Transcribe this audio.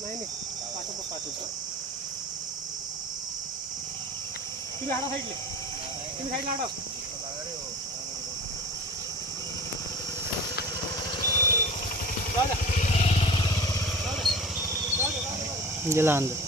नाही पाठवतो तुम्ही हाडा साईडले तुम्ही साईडला हाडा गेला अंदर